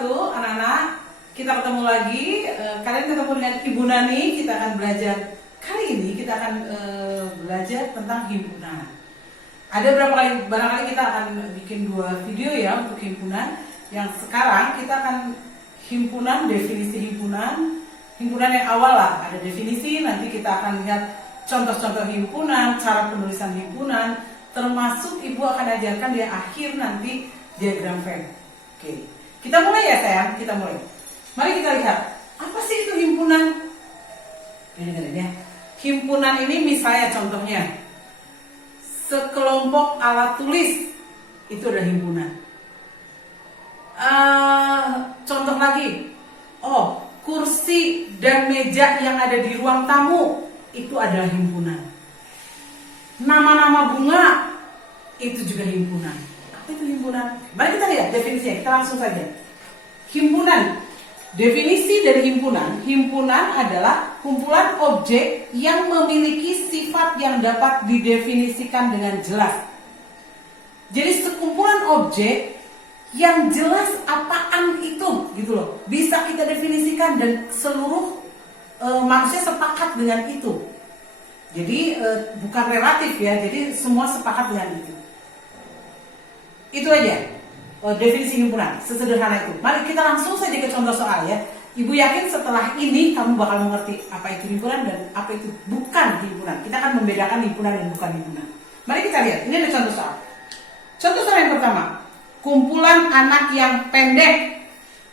wabarakatuh, anak-anak. Kita ketemu lagi. Kalian ketemu dengan Ibu Nani. Kita akan belajar. Kali ini kita akan belajar tentang himpunan. Ada berapa kali, barangkali kita akan bikin 2 video ya untuk himpunan. Yang sekarang kita akan himpunan, definisi himpunan. Himpunan yang awal lah, ada definisi. Nanti kita akan lihat contoh-contoh himpunan, cara penulisan himpunan. Termasuk Ibu akan ajarkan di akhir nanti diagram Venn. Oke, kita mulai ya sayang, kita mulai. Mari kita lihat, apa sih itu himpunan? Dengerin ya. Himpunan ini misalnya contohnya, sekelompok alat tulis, itu adalah himpunan. Contoh lagi, kursi dan meja yang ada di ruang tamu, itu adalah himpunan. Nama-nama bunga, itu juga himpunan. Apa itu himpunan? Mari kita lihat definisinya, kita langsung saja. Himpunan, definisi dari himpunan. Himpunan adalah kumpulan objek yang memiliki sifat yang dapat didefinisikan dengan jelas. Jadi sekumpulan objek yang jelas apaan itu, gitu loh. Bisa kita definisikan dan seluruh manusia sepakat dengan itu. Jadi bukan relatif ya, jadi semua sepakat dengan itu. Itu aja definisi himpunan, sesederhana itu. Mari kita langsung saja ke contoh soal ya. Ibu yakin setelah ini kamu bakal mengerti apa itu himpunan dan apa itu bukan himpunan. Kita akan membedakan himpunan dan bukan himpunan. Mari kita lihat, ini ada contoh soal. Contoh soal yang pertama, kumpulan anak yang pendek.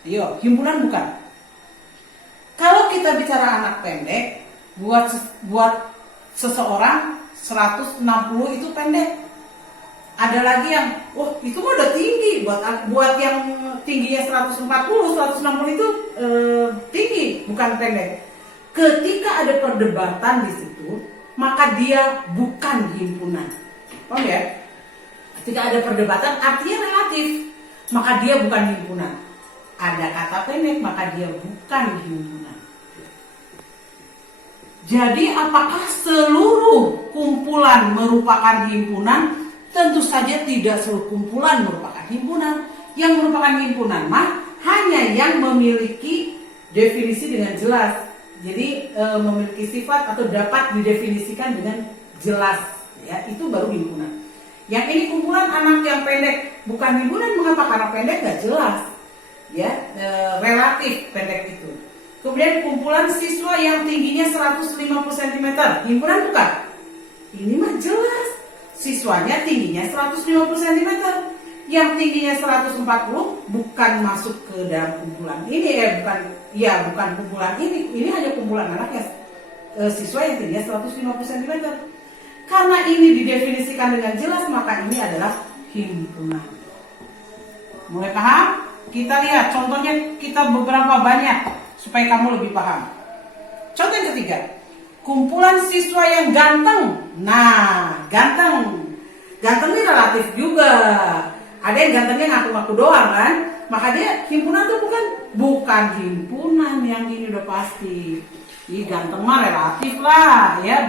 Yo, himpunan bukan. Kalau kita bicara anak pendek, buat seseorang 160 itu pendek. Ada lagi yang, itu mah udah tinggi. Buat yang tingginya 140, 160 itu tinggi, bukan pendek. Ketika ada perdebatan di situ, maka dia bukan himpunan. Paham ya? Ketika ada perdebatan, artinya relatif, maka dia bukan himpunan. Ada kata pendek, maka dia bukan himpunan. Jadi apakah seluruh kumpulan merupakan himpunan? Tentu saja tidak seluruh kumpulan merupakan himpunan. Yang merupakan himpunan hanya yang memiliki definisi dengan jelas. Jadi memiliki sifat atau dapat didefinisikan dengan jelas. Ya, itu baru himpunan. Yang ini kumpulan anak yang pendek, bukan himpunan. Mengapa? Karena pendek nggak jelas. Ya, relatif pendek itu. Kemudian kumpulan siswa yang tingginya 150 cm, himpunan bukan? Ini mah jelas. Siswanya tingginya 150 cm. Yang tingginya 140 bukan masuk ke dalam kumpulan ini bukan kumpulan ini. Ini hanya kumpulan anak yang siswa yang tingginya 150 cm. Karena ini didefinisikan dengan jelas, maka ini adalah himpunan. Mulai paham? Kita lihat contohnya, kita beberapa banyak supaya kamu lebih paham. Contoh yang ketiga, kumpulan siswa yang ganteng. Nah, ganteng ini relatif juga. Ada yang gantengnya ngaku-ngaku doang kan, maka dia himpunan tuh bukan himpunan. Yang ini udah pasti. Ganteng mah relatif lah ya,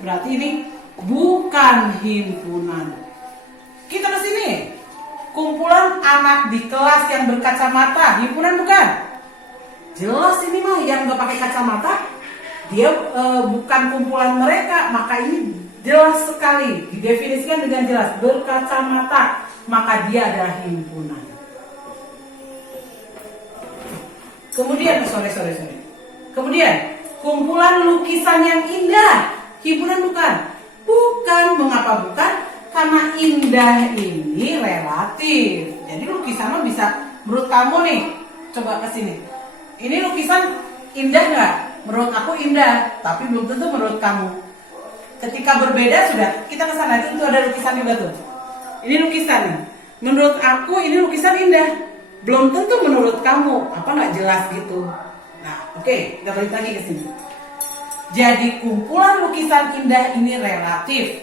berarti ini bukan himpunan. Kita ke sini. Kumpulan anak di kelas yang berkacamata, himpunan bukan? Jelas ini mah yang nggak pakai kacamata, dia bukan kumpulan mereka, maka ini jelas sekali didefinisikan dengan jelas, berkacamata, maka dia adalah himpunan. Kemudian Kemudian kumpulan lukisan yang indah, himpunan bukan? Bukan. Mengapa bukan? Karena indah ini relatif. Jadi lukisan mah bisa, menurut kamu nih, coba ke sini. Ini lukisan indah nggak? Menurut aku indah, tapi belum tentu menurut kamu. Ketika berbeda sudah, kita ke sana itu ada lukisan juga tuh. Ini lukisan nih. Menurut aku ini lukisan indah, belum tentu menurut kamu. Apa nggak jelas gitu? Nah, oke, kita balik lagi ke sini. Jadi kumpulan lukisan indah ini relatif,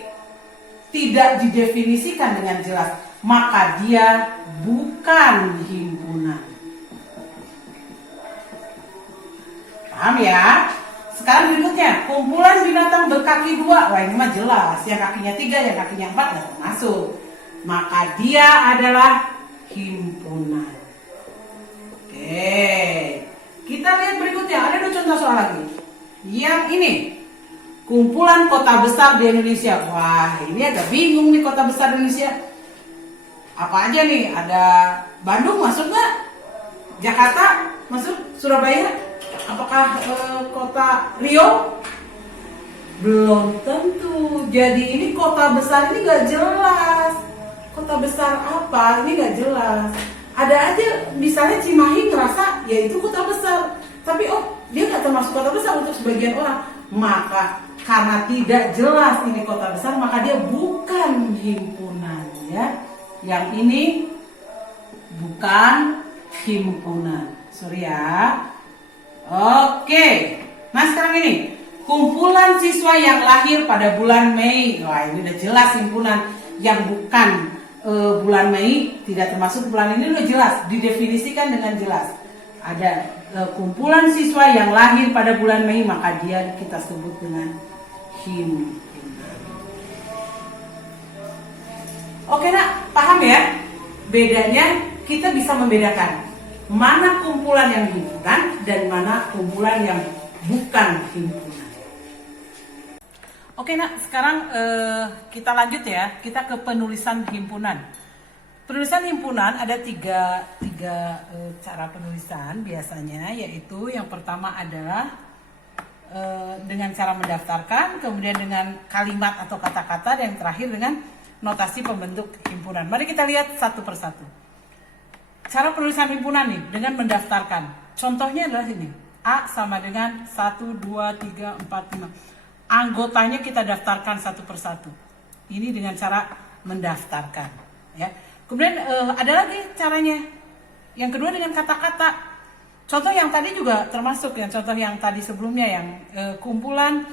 tidak didefinisikan dengan jelas, maka dia bukan himpunan. Paham ya? Sekarang berikutnya, kumpulan binatang berkaki 2. Wah, ini mah jelas, yang kakinya 3, yang kakinya 4 nggak termasuk. Maka dia adalah himpunan. Oke. Kita lihat berikutnya, ada 2 contoh soal lagi. Yang ini, kumpulan kota besar di Indonesia. Wah, ini agak bingung nih kota besar di Indonesia. Apa aja nih? Ada Bandung masuk nggak? Jakarta masuk? Surabaya? Apakah kota Rio? Belum tentu. Jadi ini kota besar ini nggak jelas. Kota besar apa? Ini nggak jelas. Ada aja misalnya Cimahi ngerasa ya itu kota besar, tapi dia nggak termasuk kota besar untuk sebagian orang. Maka karena tidak jelas ini kota besar, maka dia bukan himpunan ya. Yang ini bukan himpunan. Sorry ya. Oke. Nah sekarang ini kumpulan siswa yang lahir pada bulan Mei. Wah ini udah jelas himpunan. Yang bukan bulan Mei tidak termasuk bulan ini udah jelas, didefinisikan dengan jelas. Ada kumpulan siswa yang lahir pada bulan Mei, maka dia kita sebut dengan himpunan. Oke nak, paham ya? Bedanya kita bisa membedakan mana kumpulan yang himpunan dan mana kumpulan yang bukan himpunan. Oke nak, sekarang kita lanjut ya, kita ke penulisan himpunan. Penulisan himpunan ada tiga cara penulisan biasanya, yaitu yang pertama adalah dengan cara mendaftarkan, kemudian dengan kalimat atau kata-kata, dan yang terakhir dengan notasi pembentuk himpunan. Mari kita lihat satu persatu. Cara penulisan himpunan nih, dengan mendaftarkan. Contohnya adalah ini, A sama dengan 1, 2, 3, 4, 5. Anggotanya kita daftarkan satu persatu. Ini dengan cara mendaftarkan. Ya. Kemudian ada lagi caranya. Yang kedua dengan kata-kata. Contoh yang tadi juga termasuk ya. Contoh yang tadi sebelumnya yang kumpulan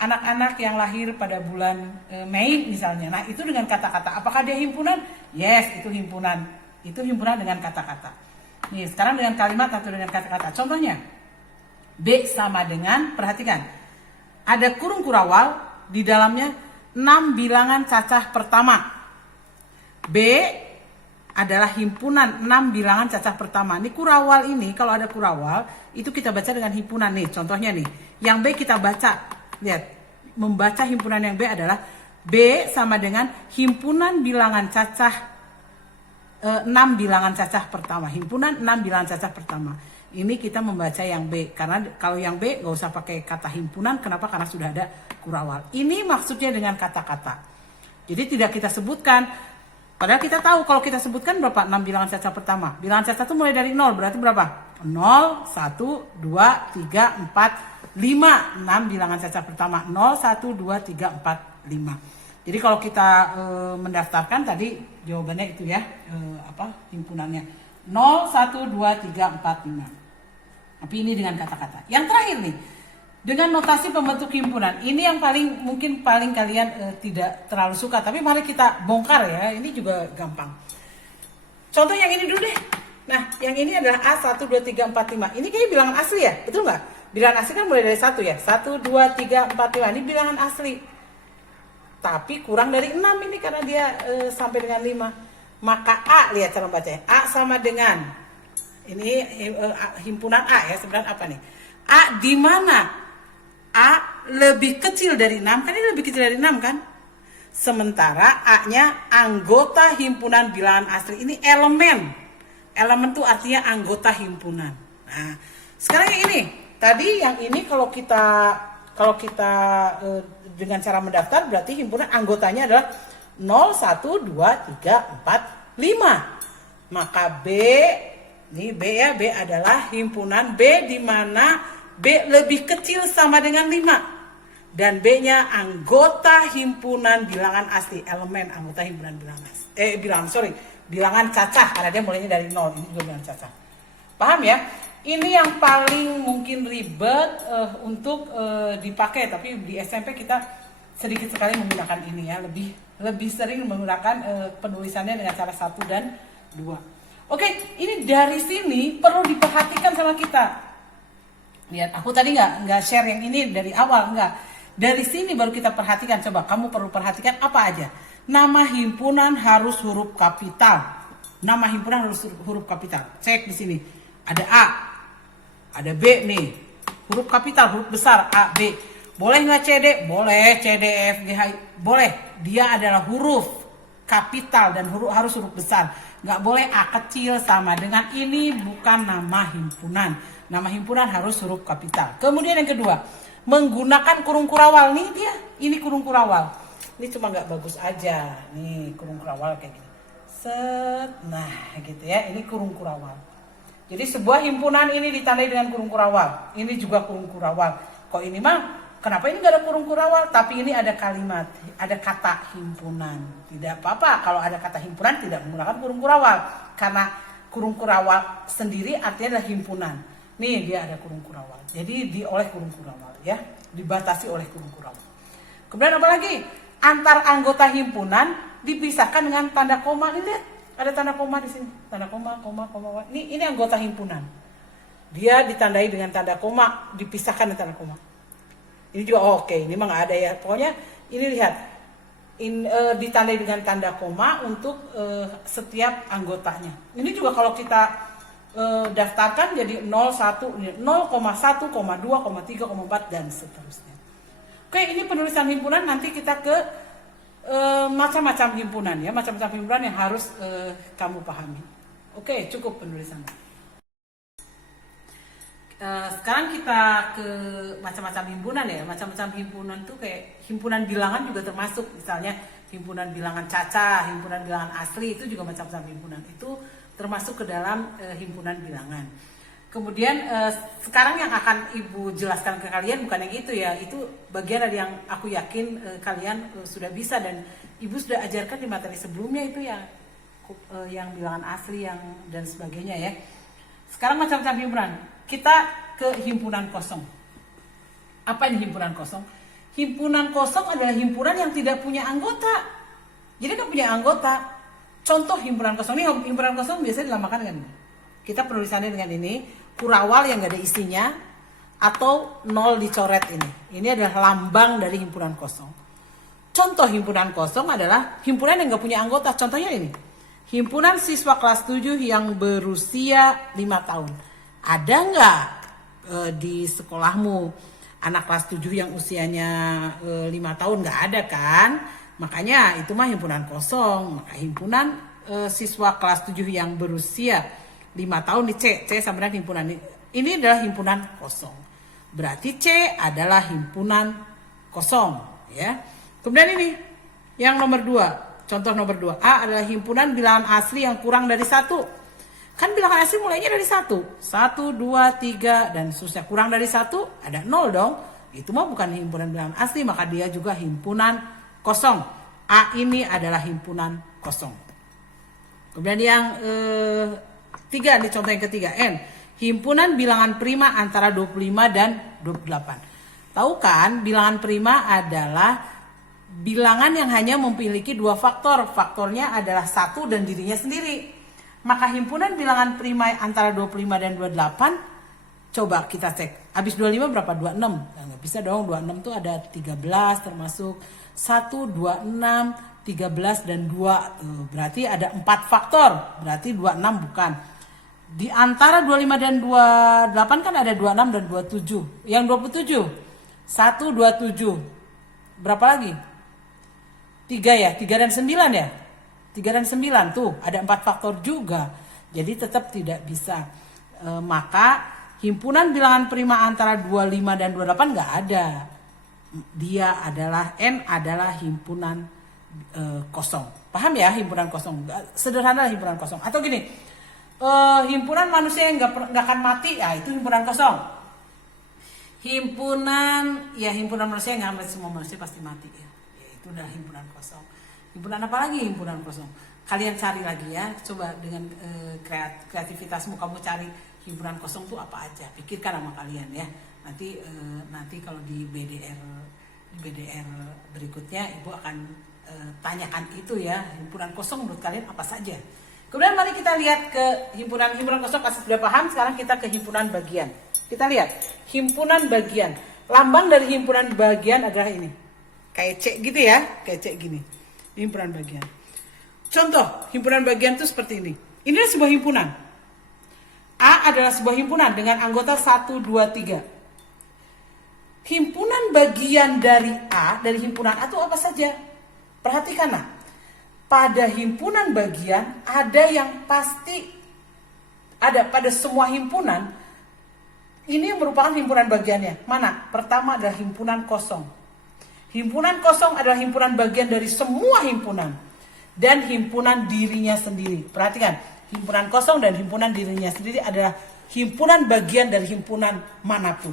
anak-anak yang lahir pada bulan Mei misalnya. Nah itu dengan kata-kata. Apakah dia himpunan? Yes, itu himpunan. Itu himpunan dengan kata-kata. Nih sekarang dengan kalimat atau dengan kata-kata. Contohnya B sama dengan, perhatikan. Ada kurung kurawal, di dalamnya 6 bilangan cacah pertama. B adalah himpunan 6 bilangan cacah pertama. Ini kurawal ini, kalau ada kurawal, itu kita baca dengan himpunan nih. Contohnya nih, yang B kita baca. Lihat, membaca himpunan yang B adalah B sama dengan himpunan bilangan cacah 6 bilangan cacah pertama. Himpunan 6 bilangan cacah pertama. Ini kita membaca yang B, karena kalau yang B gak usah pakai kata himpunan. Kenapa? Karena sudah ada kurawal. Ini maksudnya dengan kata-kata. Jadi tidak kita sebutkan. Padahal kita tahu kalau kita sebutkan berapa 6 bilangan cacah pertama. Bilangan cacah itu mulai dari 0, berarti berapa? 0, 1, 2, 3, 4, 5. 6 bilangan cacah pertama. 0, 1, 2, 3, 4, 5. Jadi kalau kita mendaftarkan tadi jawabannya itu ya, himpunannya 0, 1, 2, 3, 4, 5. Tapi ini dengan kata-kata. Yang terakhir nih, dengan notasi pembentuk himpunan. Ini yang mungkin paling kalian tidak terlalu suka. Tapi mari kita bongkar ya. Ini juga gampang. Contoh yang ini dulu deh. Nah, yang ini adalah A, 1, 2, 3, 4, 5. Ini kayaknya bilangan asli ya? Betul nggak? Bilangan asli kan mulai dari 1 ya. 1, 2, 3, 4, 5. Ini bilangan asli. Tapi kurang dari 6 ini karena dia sampai dengan 5. Maka A, lihat cara bacanya. A sama dengan, ini himpunan A ya, sebenarnya apa nih? A di mana A lebih kecil dari 6, kan ini lebih kecil dari 6 kan? Sementara A-nya anggota himpunan bilangan asli. Ini elemen. Elemen itu artinya anggota himpunan. Nah, sekarang yang ini. Tadi yang ini kalau kita dengan cara mendaftar berarti himpunan anggotanya adalah 0, 1, 2, 3, 4, 5. Maka B, ini B ya, B adalah himpunan B di mana B lebih kecil sama dengan 5. Dan B-nya anggota himpunan bilangan asli, elemen anggota himpunan bilangan cacah, karena dia mulainya dari 0, ini juga bilangan cacah. Paham ya? Ini yang paling mungkin ribet untuk dipakai, tapi di SMP kita sedikit sekali menggunakan ini ya, lebih sering menggunakan penulisannya dengan cara 1 dan 2. Oke, ini dari sini perlu diperhatikan sama kita. Lihat, aku tadi nggak share yang ini dari awal, enggak. Dari sini baru kita perhatikan. Coba kamu perlu perhatikan apa aja. Nama himpunan harus huruf kapital. Nama himpunan harus huruf kapital. Cek di sini. Ada A, ada B nih. Huruf kapital, huruf besar A, B. Boleh nggak C, D? Boleh. C, D, E, F, G, H, I. Boleh. Dia adalah huruf kapital dan harus huruf besar. Nggak boleh A kecil, sama dengan ini bukan nama himpunan. Nama himpunan harus huruf kapital. Kemudian yang kedua, menggunakan kurung kurawal. Nih dia, ini kurung kurawal. Ini cuma nggak bagus aja. Nih kurung kurawal kayak gini. Set, nah gitu ya, ini kurung kurawal. Jadi sebuah himpunan ini ditandai dengan kurung kurawal. Ini juga kurung kurawal. Kok ini mah, kenapa ini nggak ada kurung kurawal? Tapi ini ada kalimat, ada kata himpunan. Tidak apa-apa kalau ada kata himpunan tidak menggunakan kurung kurawal. Karena kurung kurawal sendiri artinya adalah himpunan. Nih dia ada kurung kurawal. Jadi oleh kurung kurawal ya, dibatasi oleh kurung kurawal. Kemudian apa lagi? Antar anggota himpunan dipisahkan dengan tanda koma. Ini lihat, ada tanda koma di sini. Tanda koma, koma, koma. Ini anggota himpunan. Dia ditandai dengan tanda koma, dipisahkan dengan tanda koma. Ini juga oke, ini mah nggak ada ya. Pokoknya ini lihat, ditandai dengan tanda koma untuk setiap anggotanya. Ini juga kalau kita daftarkan jadi 0, 1, 0,1, 2, 3, 4 dan seterusnya. Oke, ini penulisan himpunan. Nanti kita ke macam-macam himpunan ya, macam-macam himpunan yang harus kamu pahami. Oke, cukup penulisannya. Sekarang kita ke macam-macam himpunan ya. Macam-macam himpunan tuh kayak himpunan bilangan juga termasuk. Misalnya himpunan bilangan caca, himpunan bilangan asli, itu juga macam-macam himpunan. Itu termasuk ke dalam himpunan bilangan. Kemudian sekarang yang akan Ibu jelaskan ke kalian bukan yang itu ya. Itu bagian dari yang aku yakin kalian sudah bisa dan Ibu sudah ajarkan di materi sebelumnya itu ya, yang bilangan asli yang dan sebagainya ya. Sekarang macam-macam himpunan. Kita ke himpunan kosong. Apa ini himpunan kosong? Himpunan kosong adalah himpunan yang tidak punya anggota. Jadi nggak punya anggota. Contoh himpunan kosong. Ini himpunan kosong biasanya dinamakan dengan ini. Kita penulisannya dengan ini. Kurawal yang nggak ada isinya. Atau nol dicoret ini. Ini adalah lambang dari himpunan kosong. Contoh himpunan kosong adalah himpunan yang nggak punya anggota. Contohnya ini. Himpunan siswa kelas 7 yang berusia 5 tahun. Ada nggak di sekolahmu anak kelas 7 yang usianya 5 tahun? Nggak ada kan? Makanya itu mah himpunan kosong. Maka himpunan siswa kelas 7 yang berusia 5 tahun di C sama dengan himpunan ini adalah himpunan kosong. Berarti C adalah himpunan kosong ya. Kemudian ini yang nomor 2. Contoh nomor 2. A adalah himpunan bilangan asli yang kurang dari 1. Kan bilangan asli mulainya dari 1. 1, 2, 3 dan seterusnya. Kurang dari 1 ada 0 dong. Itu mah bukan himpunan bilangan asli, maka dia juga himpunan kosong. A ini adalah himpunan kosong. Kemudian yang 3, ini contoh yang ketiga, N. Himpunan bilangan prima antara 25 dan 28. Tahu kan bilangan prima adalah bilangan yang hanya memiliki 2 faktor. Faktornya adalah 1 dan dirinya sendiri. Maka himpunan bilangan prima antara 25 dan 28, coba kita cek. Habis 25 berapa? 26. Nah, nggak bisa dong, 26 tuh ada 13 termasuk 1, 26, 13 dan 2. Berarti ada 4 faktor. Berarti 26 bukan. Di antara 25 dan 28 kan ada 26 dan 27. Yang 27, 1, 27. Berapa lagi? 3 ya? 3 dan 9 ya? 3 dan 9 tuh ada 4 faktor juga. Jadi tetap tidak bisa. Maka himpunan bilangan prima antara 25 dan 28 nggak ada. Dia adalah N adalah himpunan kosong. Paham ya himpunan kosong? Sederhana himpunan kosong. Atau gini, himpunan manusia yang nggak akan mati, ya itu himpunan kosong. Himpunan manusia yang nggak mati, semua manusia pasti mati ya. Itu adalah himpunan kosong. Himpunan apa lagi himpunan kosong? Kalian cari lagi ya, coba dengan kreativitasmu kamu cari himpunan kosong itu apa aja. Pikirkan sama kalian ya. Nanti kalau di BDR berikutnya Ibu akan tanyakan itu ya, himpunan kosong menurut kalian apa saja. Kemudian mari kita lihat ke himpunan kosong. Kasih sudah paham, sekarang kita ke himpunan bagian. Kita lihat himpunan bagian. Lambang dari himpunan bagian adalah ini. Kayak C gitu ya, kayak C gini. Himpunan bagian. Contoh, himpunan bagian itu seperti ini. Ini adalah sebuah himpunan. A A adalah sebuah himpunan dengan anggota 1, 2, 3. Himpunan bagian dari A, dari himpunan A itu apa saja? Perhatikanlah. Pada himpunan bagian ada yang pasti ada pada semua himpunan. Ini yang merupakan himpunan bagiannya. Mana? Pertama adalah himpunan kosong. Himpunan kosong adalah himpunan bagian dari semua himpunan dan himpunan dirinya sendiri. Perhatikan, himpunan kosong dan himpunan dirinya sendiri adalah himpunan bagian dari himpunan manapun.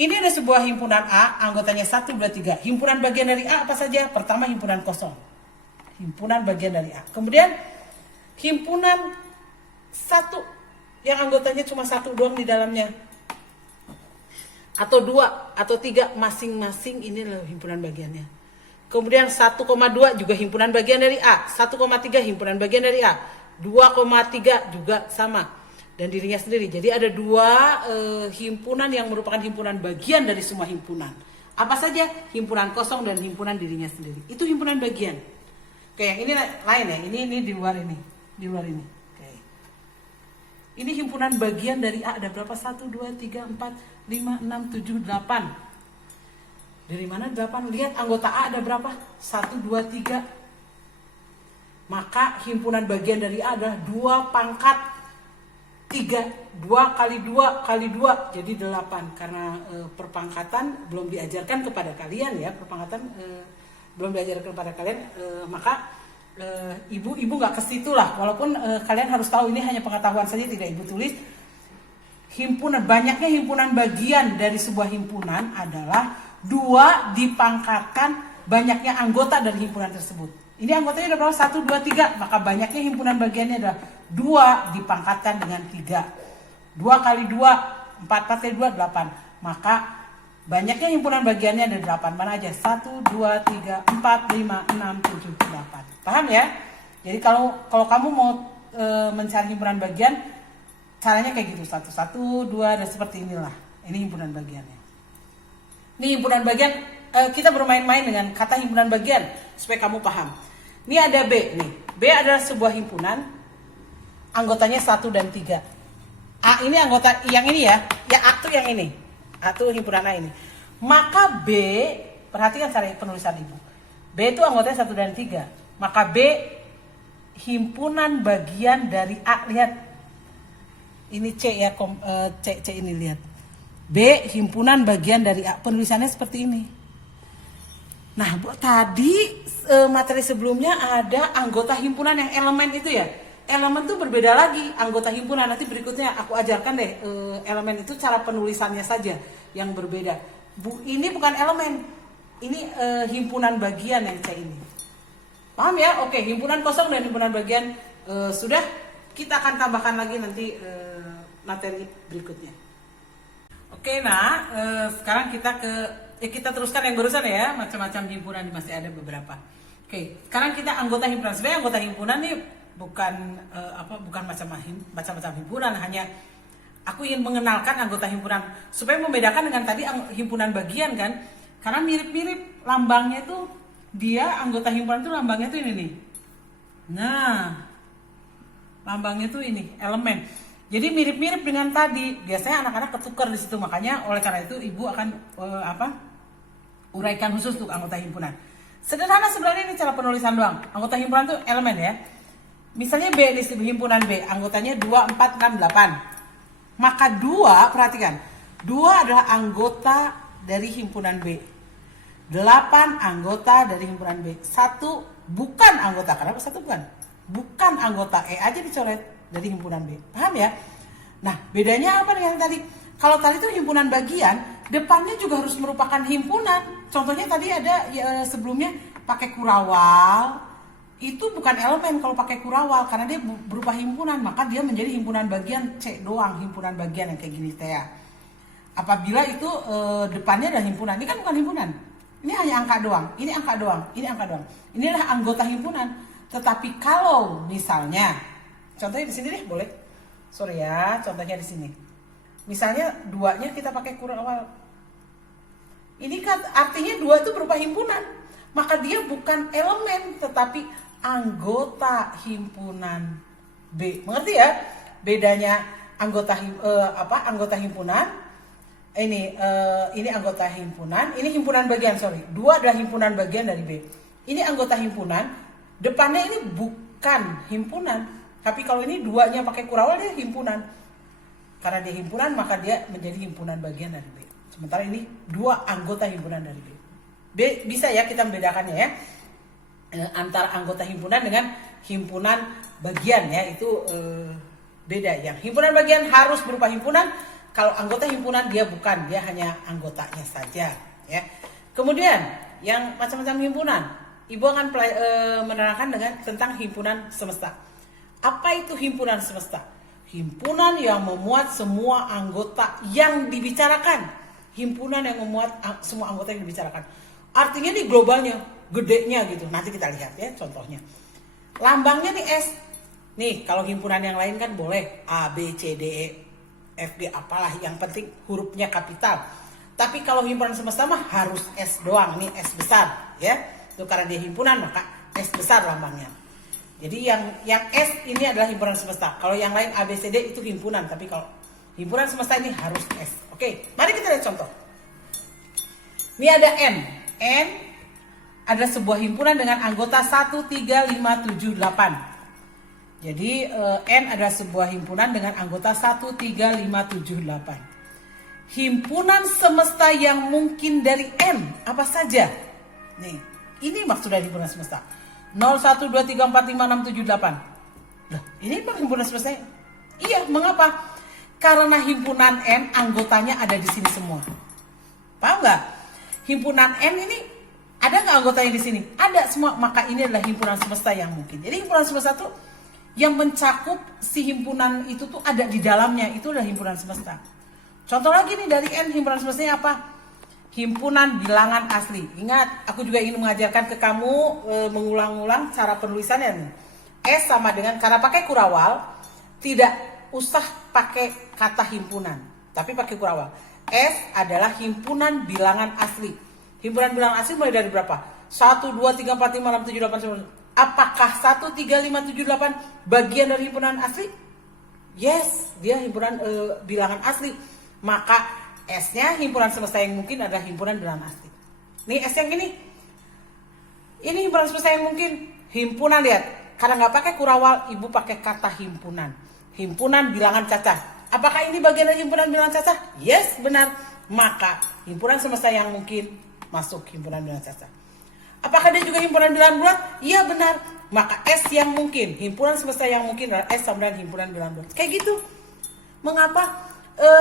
Ini ada sebuah himpunan A, anggotanya 1, 2, 3. Himpunan bagian dari A apa saja? Pertama himpunan kosong. Himpunan bagian dari A. Kemudian himpunan 1 yang anggotanya cuma 1 doang di dalamnya. Atau 2 atau 3 masing-masing ini adalah himpunan bagiannya. Kemudian 1,2 juga himpunan bagian dari A. 1,3 himpunan bagian dari A. 2,3 juga sama. Dan dirinya sendiri. Jadi ada 2 himpunan yang merupakan himpunan bagian dari semua himpunan. Apa saja? Himpunan kosong dan himpunan dirinya sendiri. Itu himpunan bagian. Oke, yang ini lain ya. Ini di luar ini. Di luar ini. Oke. Ini himpunan bagian dari A. Ada berapa? 1, 2, 3, 4, 5, 6, 7, 8. Dari mana 8? Lihat anggota A ada berapa? 1, 2, 3. Maka himpunan bagian dari A adalah 2 pangkat 3, 2 kali 2 kali 2 jadi 8. Karena perpangkatan belum diajarkan kepada kalian ya, perpangkatan belum diajarkan kepada kalian, maka ibu nggak ke situ lah. Walaupun kalian harus tahu ini hanya pengetahuan saja, tidak ibu tulis. Banyaknya himpunan bagian dari sebuah himpunan adalah 2 dipangkatkan banyaknya anggota dari himpunan tersebut. Ini anggotanya ada berapa? 1, 2, 3. Maka banyaknya himpunan bagiannya adalah 2 dipangkatkan dengan 3. 2 kali 2, 4 kali 2, 8. Maka banyaknya himpunan bagiannya ada 8. Mana aja? 1, 2, 3, 4, 5, 6, 7, 8. Paham ya? Jadi kalau kamu mau mencari himpunan bagian, caranya kayak gitu. 1, 1, 2, dan seperti inilah. Ini himpunan bagiannya. Ini himpunan bagian, kita bermain-main dengan kata himpunan bagian supaya kamu paham. Ini ada B nih. B adalah sebuah himpunan, anggotanya 1 dan 3. A ini anggota yang ini ya. Ya A tuh yang ini. A tuh himpunan A ini. Maka B, perhatikan cara penulisan ibu. B itu anggotanya 1 dan 3. Maka B himpunan bagian dari A. Lihat. Ini C ya, C ini lihat. B himpunan bagian dari A. Penulisannya seperti ini. Nah, tadi materi sebelumnya ada anggota himpunan yang elemen itu ya. Elemen itu berbeda lagi, anggota himpunan. Nanti berikutnya aku ajarkan deh, elemen itu cara penulisannya saja yang berbeda. Ini bukan elemen, ini himpunan bagian yang C ini. Paham ya? Oke, himpunan kosong dan himpunan bagian sudah. Kita akan tambahkan lagi nanti materi berikutnya. Oke, nah sekarang kita teruskan yang barusan ya, macam-macam himpunan masih ada beberapa. Oke, sekarang kita anggota himpunan. Sebenarnya anggota himpunan nih bukan macam-macam himpunan, hanya aku ingin mengenalkan anggota himpunan supaya membedakan dengan tadi himpunan bagian kan, karena mirip-mirip lambangnya itu, dia anggota himpunan itu lambangnya tuh ini nih. Nah, lambangnya tuh ini elemen. Jadi mirip-mirip dengan tadi. Biasanya anak-anak ketukar di situ, makanya oleh karena itu ibu akan uraikan khusus untuk anggota himpunan. Sederhana sebenarnya, ini cara penulisan doang. Anggota himpunan itu elemen ya. Misalnya B di himpunan B, anggotanya 2, 4, 6, 8. Maka 2, perhatikan. 2 adalah anggota dari himpunan B. 8 anggota dari himpunan B. 1 bukan anggota. Kenapa 1 bukan? Bukan anggota. Aja dicoret dari himpunan B. Paham ya? Nah, bedanya apa dengan tadi? Kalau tadi itu himpunan bagian, depannya juga harus merupakan himpunan. Contohnya tadi ada ya, sebelumnya pakai kurawal. Itu bukan elemen kalau pakai kurawal karena dia berupa himpunan, maka dia menjadi himpunan bagian C doang, himpunan bagian yang kayak gini teh. Apabila itu depannya ada himpunan, ini kan bukan himpunan. Ini hanya angka doang, ini angka doang, ini angka doang. Ini adalah anggota himpunan. Tetapi kalau misalnya, contohnya di sini deh, boleh. Sorry ya, contohnya di sini. Misalnya 2-nya kita pakai kurawal. Ini kan artinya 2 itu berupa himpunan. Maka dia bukan elemen, tetapi anggota himpunan B. Mengerti ya? bedanya anggota himpunan. Ini anggota himpunan, ini himpunan bagian, sorry. 2 adalah himpunan bagian dari B. Ini anggota himpunan, depannya ini bukan himpunan. Tapi kalau ini 2-nya pakai kurawal, dia himpunan. Karena dia himpunan, maka dia menjadi himpunan bagian dari B. Sementara ini 2 anggota himpunan dari B. Bisa ya kita membedakannya ya. Antara anggota himpunan dengan himpunan bagian ya, itu beda. Yang himpunan bagian harus berupa himpunan. Kalau anggota himpunan dia bukan, dia hanya anggotanya saja ya. Kemudian yang macam-macam himpunan, Ibu akan menerangkan tentang himpunan semesta. Apa itu himpunan semesta? Himpunan yang memuat semua anggota yang dibicarakan. Himpunan yang memuat semua anggota yang dibicarakan. Artinya di globalnya, gedenya gitu. Nanti kita lihat ya contohnya. Lambangnya nih S. Nih kalau himpunan yang lain kan boleh A, B, C, D, E, F, G, apalah, yang penting hurufnya kapital. Tapi kalau himpunan semesta mah harus S doang, nih S besar ya. Itu karena dia himpunan maka S besar lambangnya. Jadi yang S ini adalah himpunan semesta. Kalau yang lain A, B, C, D itu himpunan, tapi kalau himpunan semesta ini harus S. Oke, mari kita lihat contoh. Ini ada N. N adalah sebuah himpunan dengan anggota 1, 3, 5, 7, 8. Jadi N adalah sebuah himpunan dengan anggota 1, 3, 5, 7, 8. Himpunan semesta yang mungkin dari N apa saja? Nih, ini maksud dari himpunan semesta. 0, 1, 2, 3, 4, 5, 6, 7, 8. Lah, ini memang himpunan semesta. Iya, mengapa? Karena himpunan N anggotanya ada di sini semua. Paham nggak? Himpunan N ini ada nggak anggotanya di sini? Ada semua, maka ini adalah himpunan semesta yang mungkin. Jadi himpunan semesta itu yang mencakup si himpunan itu tuh ada di dalamnya, itu adalah himpunan semesta. Contoh lagi nih dari N, himpunan semestanya apa? Himpunan bilangan asli. Ingat, aku juga ingin mengajarkan ke kamu mengulang-ulang cara penulisannya nih. S sama dengan cara pakai kurawal, tidak usah pakai kata himpunan, tapi pakai kurawal. S adalah himpunan bilangan asli. Himpunan bilangan asli mulai dari berapa? 1, 2, 3, 4, 5, 6, 7, 8, 9. Apakah 1, 3, 5, 7, 8 bagian dari himpunan asli? Yes, dia himpunan bilangan asli. Maka S-nya himpunan semesta yang mungkin adalah himpunan bilangan asli. Nih S yang ini himpunan semesta yang mungkin. Himpunan, lihat, karena nggak pakai kurawal, Ibu pakai kata himpunan. Himpunan bilangan cacah. Apakah ini bagian dari himpunan bilangan cacah? Yes, benar. Maka himpunan semesta yang mungkin masuk himpunan bilangan cacah. Apakah dia juga himpunan bilangan bulat? Iya, benar. Maka S yang mungkin, himpunan semesta yang mungkin adalah S sama dengan himpunan bilangan bulat. Kayak gitu. Mengapa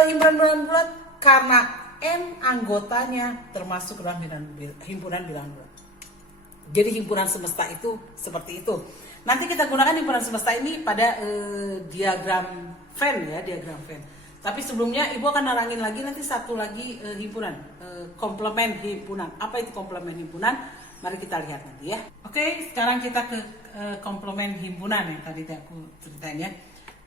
himpunan bilangan bulat? Karena N anggotanya termasuk dalam himpunan bilangan bulat. Jadi himpunan semesta itu seperti itu. Nanti kita gunakan himpunan semesta ini pada diagram Venn ya, diagram Venn. Tapi sebelumnya Ibu akan nerangin lagi nanti satu lagi himpunan, komplement himpunan. Apa itu komplement himpunan? Mari kita lihat nanti ya. Oke, sekarang kita ke komplement himpunan yang tadi aku ceritain ya.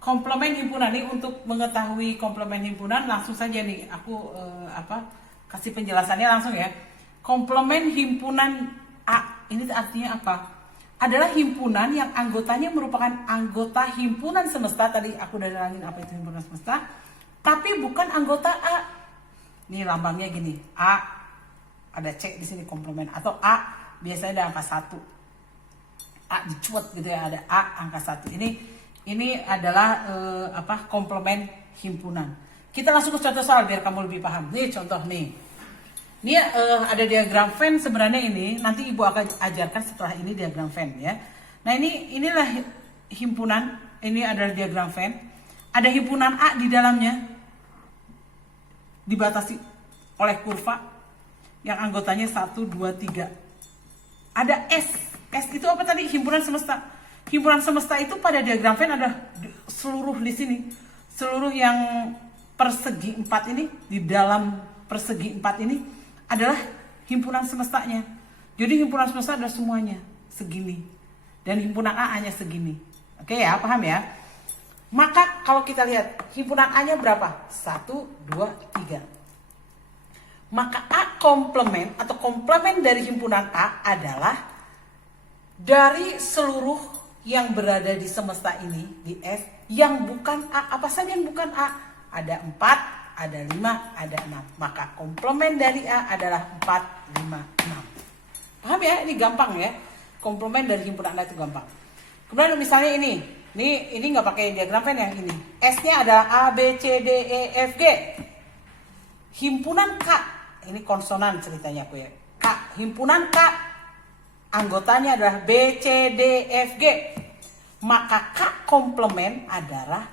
Komplement himpunan ini, untuk mengetahui komplement himpunan langsung saja nih aku kasih penjelasannya langsung ya. Komplement himpunan A ini artinya apa? Adalah himpunan yang anggotanya merupakan anggota himpunan semesta. Tadi aku udah nerangin apa itu himpunan semesta, tapi bukan anggota A. Nih lambangnya gini, A, ada C di sini komplement, atau A biasanya ada angka 1. A dicuat gitu ya, ada A angka 1. Ini adalah komplement himpunan. Kita langsung ke contoh soal biar kamu lebih paham. Nih contoh nih. Ini ada diagram Venn sebenarnya ini. Nanti Ibu akan ajarkan setelah ini diagram Venn ya. Nah inilah himpunan. Ini adalah diagram Venn. Ada himpunan A di dalamnya. Dibatasi oleh kurva yang anggotanya 1, 2, 3. Ada S. S itu apa tadi? Himpunan semesta. Himpunan semesta itu pada diagram Venn ada seluruh di sini. Seluruh yang persegi 4 ini, di dalam persegi 4 ini adalah himpunan semestanya. Jadi himpunan semesta ada semuanya segini. Dan himpunan A hanya segini. Oke ya, paham ya? Maka kalau kita lihat himpunan A-nya berapa? 1, 2, 3. Maka A komplement atau komplement dari himpunan A adalah dari seluruh yang berada di semesta ini, di S, yang bukan A. Apa saja yang bukan A? Ada 4, ada 5, ada 6. Maka komplement dari A adalah 4, 5, 6. Paham ya? Ini gampang ya. Komplement dari himpunan A itu gampang. Kemudian misalnya ini nggak pakai diagram Venn yang ini. S-nya adalah A, B, C, D, E, F, G. Himpunan K, ini konsonan ceritanya aku ya. K, himpunan K, anggotanya adalah B, C, D, F, G. Maka K komplement adalah,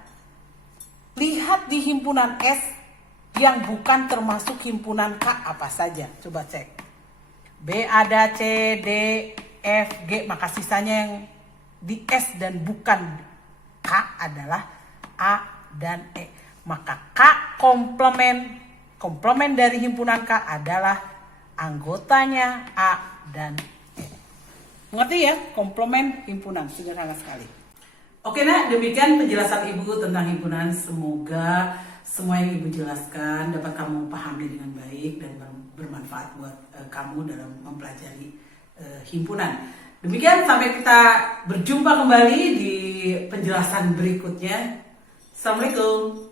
lihat di himpunan S yang bukan termasuk himpunan K apa saja. Coba cek. B ada, C, D, F, G. Maka sisanya yang di S dan bukan K adalah A dan E. Maka K komplement dari himpunan K adalah anggotanya A dan E. Mengerti ya? Komplement himpunan, sederhana sekali. Oke nah, demikian penjelasan Ibu tentang himpunan. Semoga semua yang Ibu jelaskan dapat kamu pahami dengan baik dan bermanfaat buat kamu dalam mempelajari himpunan. Demikian, sampai kita berjumpa kembali di penjelasan berikutnya. Assalamualaikum.